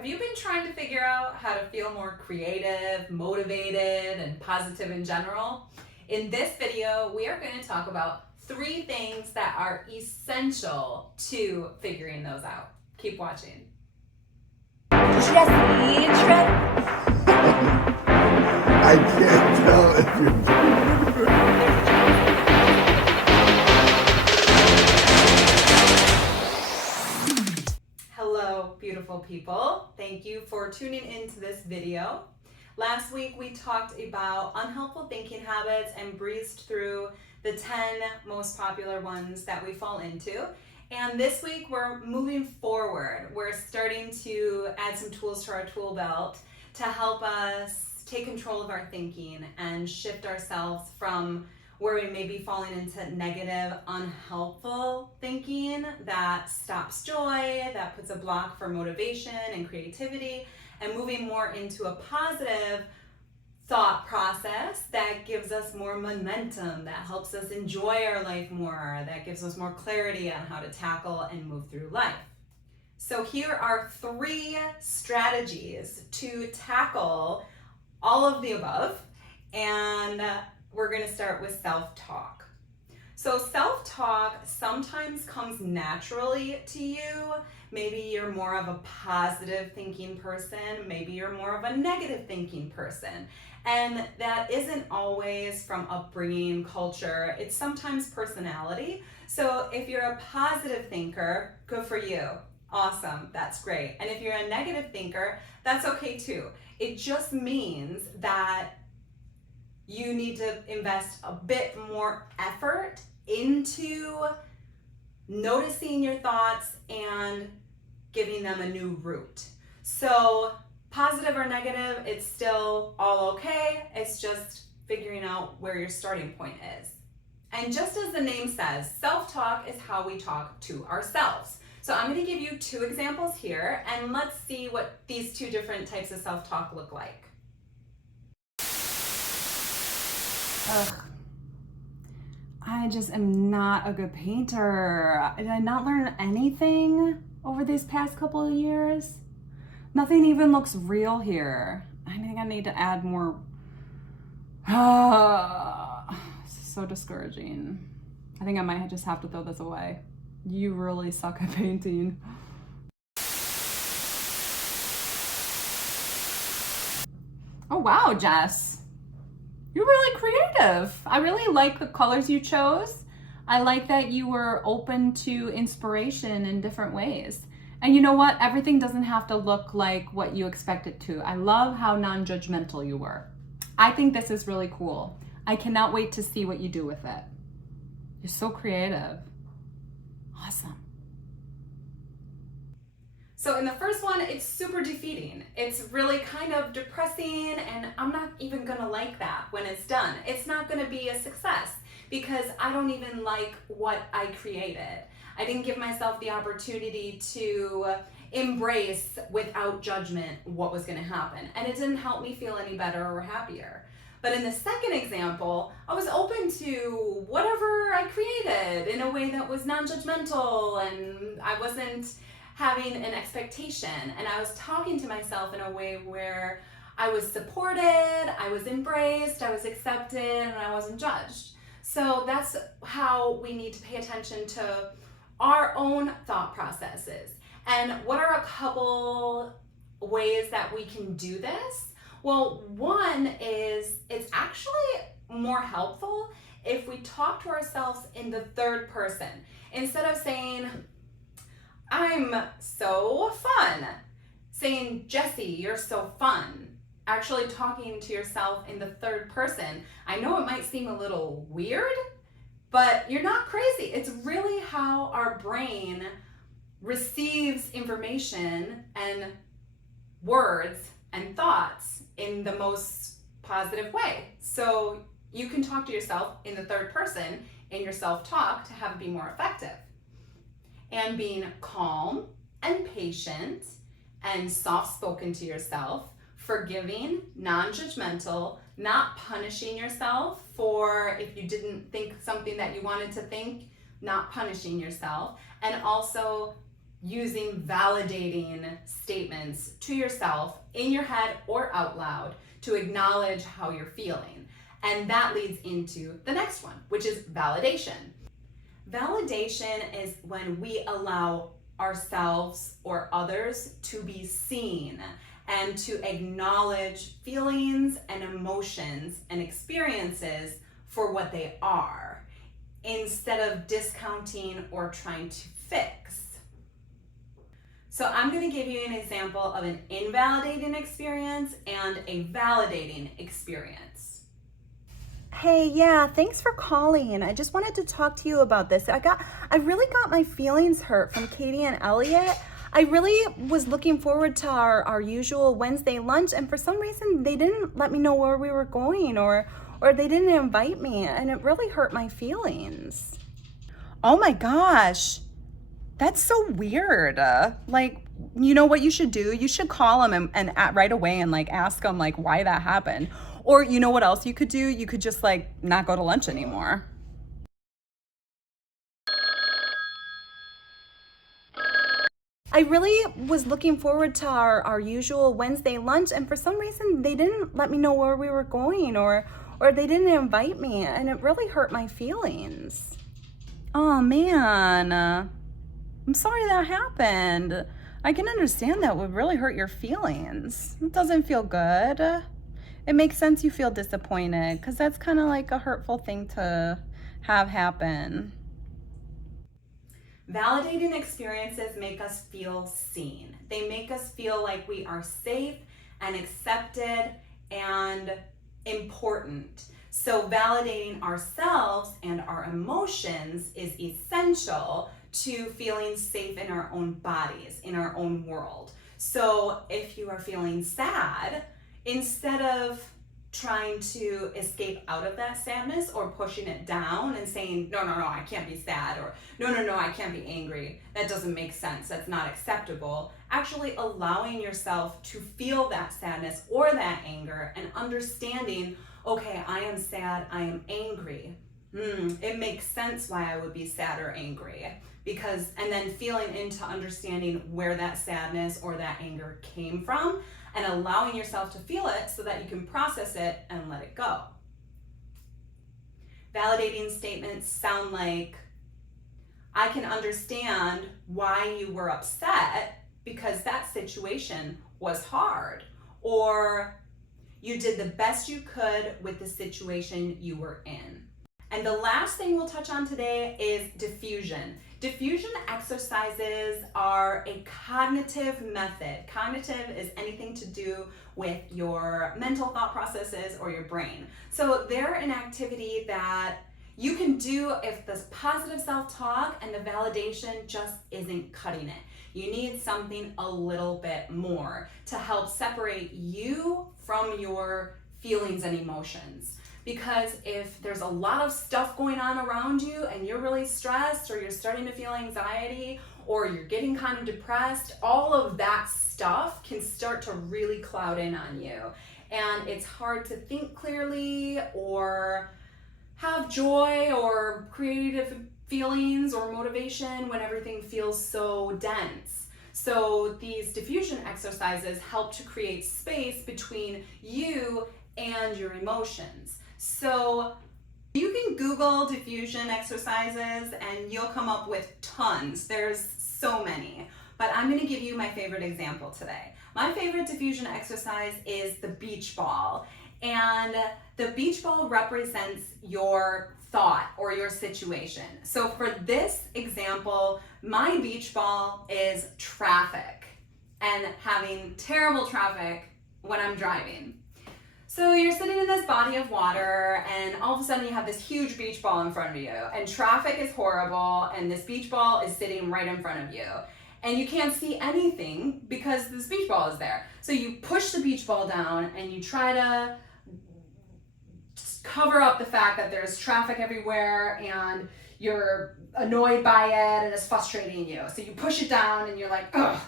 Have you been trying to figure out how to feel more creative, motivated, and positive in general? In this video, we are going to talk about 3 things that are essential to figuring those out. Keep watching. Jesse, I can't tell if you're. Hello, beautiful people. Thank you for tuning into this video. Last week we talked about unhelpful thinking habits and breezed through the 10 most popular ones that we fall into. And this week we're moving forward. We're starting to add some tools to our tool belt to help us take control of our thinking and shift ourselves from where we may be falling into negative, unhelpful thinking that stops joy, that puts a block for motivation and creativity, and moving more into a positive thought process that gives us more momentum, that helps us enjoy our life more, that gives us more clarity on how to tackle and move through life. So here are 3 strategies to tackle all of the above, and we're going to start with self-talk. So self-talk sometimes comes naturally to you. Maybe you're more of a positive thinking person, maybe you're more of a negative thinking person. And that isn't always from upbringing, culture, it's sometimes personality. So if you're a positive thinker, good for you. Awesome, that's great. And if you're a negative thinker, that's okay too. It just means that you need to invest a bit more effort into noticing your thoughts and giving them a new route. So positive or negative, it's still all okay. It's just figuring out where your starting point is. And just as the name says, self-talk is how we talk to ourselves. So I'm going to give you 2 examples here, and let's see what these 2 different types of self-talk look like. Ugh. I just am not a good painter. Did I not learn anything over these past couple of years? Nothing even looks real here. I think I need to add more. This is so discouraging. I think I might just have to throw this away. You really suck at painting. Oh wow, Jess. You're really creative. I really like the colors you chose. I like that you were open to inspiration in different ways. And you know what? Everything doesn't have to look like what you expect it to. I love how non-judgmental you were. I think this is really cool. I cannot wait to see what you do with it. You're so creative. Awesome. So in the first one, it's super defeating. It's really kind of depressing, and I'm not even gonna like that when it's done. It's not gonna be a success because I don't even like what I created. I didn't give myself the opportunity to embrace without judgment what was gonna happen, and it didn't help me feel any better or happier. But in the second example, I was open to whatever I created in a way that was non-judgmental, and I wasn't having an expectation, and I was talking to myself in a way where I was supported, I was embraced, I was accepted, and I wasn't judged. So that's how we need to pay attention to our own thought processes. And what are a couple ways that we can do this? Well, one is it's actually more helpful if we talk to ourselves in the third person. Instead of saying, I'm so fun, saying, Jesse, you're so fun. Actually talking to yourself in the third person. I know it might seem a little weird, but you're not crazy. It's really how our brain receives information and words and thoughts in the most positive way. So you can talk to yourself in the third person in your self-talk to have it be more effective. And being calm and patient and soft-spoken to yourself, forgiving, non-judgmental, not punishing yourself for if you didn't think something that you wanted to think, not punishing yourself, and also using validating statements to yourself in your head or out loud to acknowledge how you're feeling. And that leads into the next one, which is validation. Validation is when we allow ourselves or others to be seen and to acknowledge feelings and emotions and experiences for what they are, instead of discounting or trying to fix. So I'm going to give you an example of an invalidating experience and a validating experience. Hey, yeah, thanks for calling. I just wanted to talk to you about this. I really got my feelings hurt from Katie and Elliot. I really was looking forward to our usual Wednesday lunch, and for some reason they didn't let me know where we were going, or they didn't invite me, and it really hurt my feelings. Oh my gosh. That's so weird. Like, you know what you should do? You should call them and right away and like ask them like why that happened. Or you know what else you could do? You could just like not go to lunch anymore. I really was looking forward to our usual Wednesday lunch, and for some reason they didn't let me know where we were going, or they didn't invite me, and it really hurt my feelings. Oh man. I'm sorry that happened. I can understand that would really hurt your feelings. It doesn't feel good. It makes sense you feel disappointed because that's kind of like a hurtful thing to have happen. Validating experiences make us feel seen. They make us feel like we are safe and accepted and important. So validating ourselves and our emotions is essential to feeling safe in our own bodies, in our own world. So if you are feeling sad, instead of trying to escape out of that sadness or pushing it down and saying, no, I can't be sad, or no, I can't be angry, that doesn't make sense, that's not acceptable, actually allowing yourself to feel that sadness or that anger and understanding, okay, I am sad, I am angry. It makes sense why I would be sad or angry, and then feeling into understanding where that sadness or that anger came from and allowing yourself to feel it so that you can process it and let it go. Validating statements sound like, I can understand why you were upset because that situation was hard, or you did the best you could with the situation you were in. And the last thing we'll touch on today is diffusion. Diffusion exercises are a cognitive method. Cognitive is anything to do with your mental thought processes or your brain. So they're an activity that you can do if the positive self-talk and the validation just isn't cutting it. You need something a little bit more to help separate you from your feelings and emotions. Because if there's a lot of stuff going on around you and you're really stressed, or you're starting to feel anxiety, or you're getting kind of depressed, all of that stuff can start to really cloud in on you. And it's hard to think clearly or have joy or creative feelings or motivation when everything feels so dense. So these diffusion exercises help to create space between you and your emotions. So you can Google diffusion exercises and you'll come up with tons. There's so many, but I'm going to give you my favorite example today. My favorite diffusion exercise is the beach ball. And the beach ball represents your thought or your situation. So for this example, my beach ball is traffic and having terrible traffic when I'm driving. So you're sitting in this body of water and all of a sudden you have this huge beach ball in front of you, and traffic is horrible and this beach ball is sitting right in front of you. And you can't see anything because this beach ball is there. So you push the beach ball down and you try to cover up the fact that there's traffic everywhere and you're annoyed by it and it's frustrating you. So you push it down and you're like, ugh.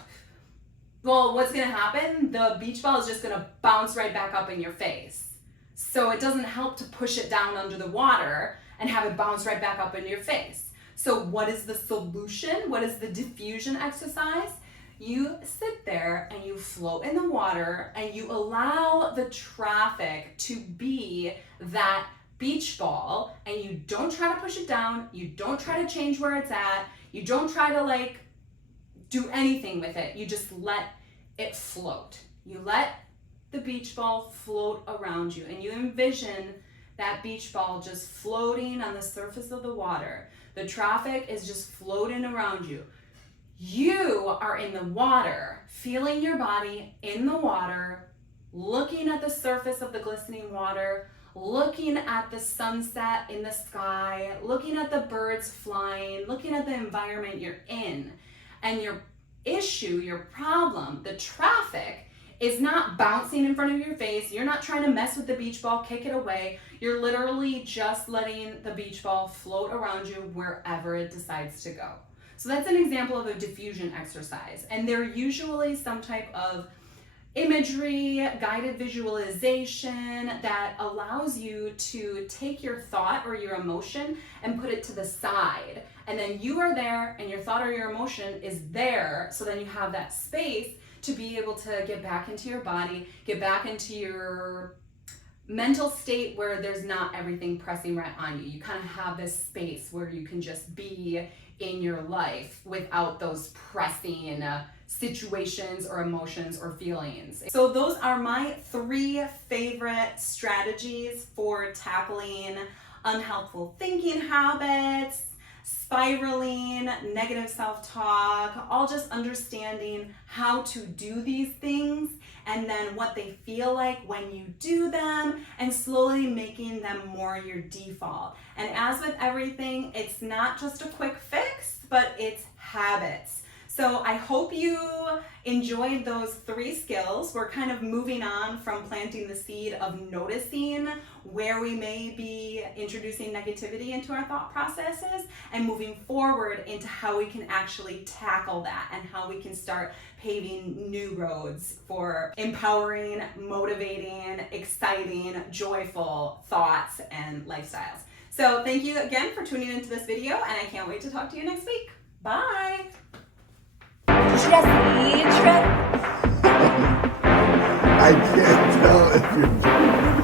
Well, what's gonna happen? The beach ball is just gonna bounce right back up in your face. So it doesn't help to push it down under the water and have it bounce right back up in your face. So what is the solution? What is the diffusion exercise? You sit there and you float in the water and you allow the traffic to be that beach ball, and you don't try to push it down, you don't try to change where it's at, you don't try to do anything with it, you just let it float. You let the beach ball float around you, and you envision that beach ball just floating on the surface of the water. The traffic is just floating around you. You are in the water, feeling your body in the water, looking at the surface of the glistening water, looking at the sunset in the sky, looking at the birds flying, looking at the environment you're in. And your issue, your problem, the traffic is not bouncing in front of your face. You're not trying to mess with the beach ball, kick it away. You're literally just letting the beach ball float around you wherever it decides to go. So that's an example of a diffusion exercise. And they're usually some type of imagery, guided visualization that allows you to take your thought or your emotion and put it to the side. And then you are there and your thought or your emotion is there. So then you have that space to be able to get back into your body, get back into your mental state where there's not everything pressing right on you. You kind of have this space where you can just be in your life without those pressing situations or emotions or feelings. So those are my 3 favorite strategies for tackling unhelpful thinking habits, spiraling, negative self-talk, all just understanding how to do these things and then what they feel like when you do them, and slowly making them more your default. And as with everything, it's not just a quick fix, but it's habits. So I hope you enjoyed those 3 skills. We're kind of moving on from planting the seed of noticing where we may be introducing negativity into our thought processes and moving forward into how we can actually tackle that and how we can start paving new roads for empowering, motivating, exciting, joyful thoughts and lifestyles. So thank you again for tuning into this video, and I can't wait to talk to you next week. Bye! I can't tell if you're